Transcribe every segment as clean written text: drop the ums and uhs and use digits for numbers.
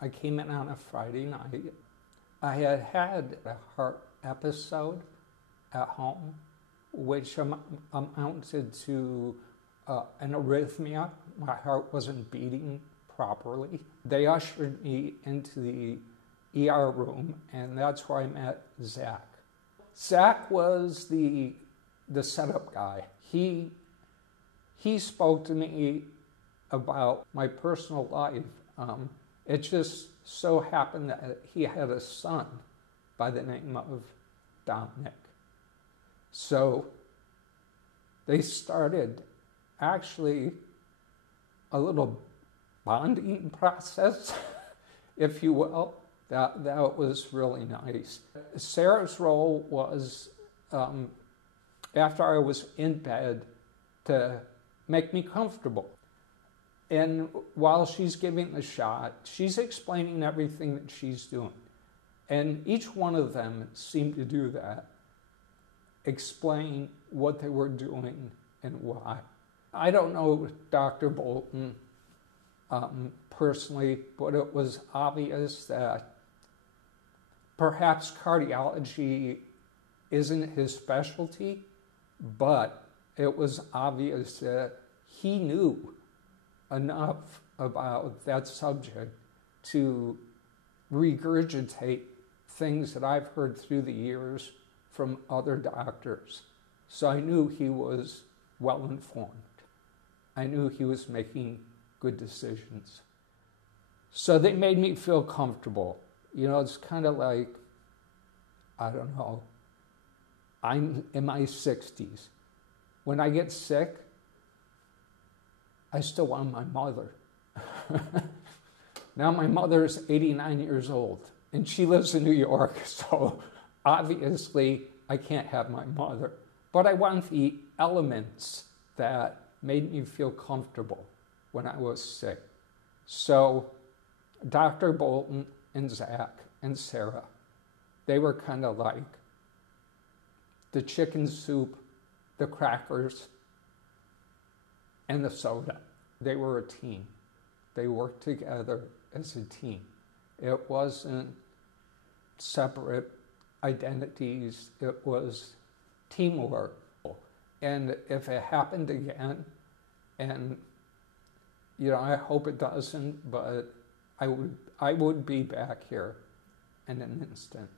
I came in on a Friday night. I had had a heart episode at home, which amounted to an arrhythmia. My heart wasn't beating properly. They ushered me into the ER room, and that's where I met Zach. Zach was the setup guy. He spoke to me about my personal life. It just so happened that he had a son by the name of Dominick. So they started actually a little bonding process, if you will. That was really nice. Sarah's role was, after I was in bed, to make me comfortable. And while she's giving the shot, she's explaining everything that she's doing. And each one of them seemed to do that, explain what they were doing and why. I don't know Dr. Bolton personally, but it was obvious that perhaps cardiology isn't his specialty, but it was obvious that he knew enough about that subject to regurgitate things that I've heard through the years from other doctors. So I knew he was well informed. I knew he was making good decisions. So they made me feel comfortable. You know, it's kind of like, I don't know, I'm in my 60s. When I get sick, I still want my mother. Now my mother is 89 years old, and she lives in New York, so obviously I can't have my mother. But I want the elements that made me feel comfortable when I was sick. So Dr. Bolton and Zach and Sarah, they were kind of like the chicken soup, the crackers, and the soda. They were a team. They worked together as a team. It wasn't separate identities, it was teamwork. And if it happened again, and you know, I hope it doesn't, but I would be back here in an instant.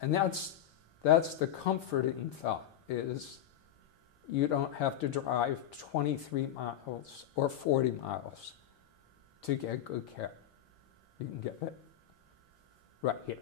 And that's the comforting thought, is you don't have to drive 23 miles or 40 miles to get good care. You can get it right here.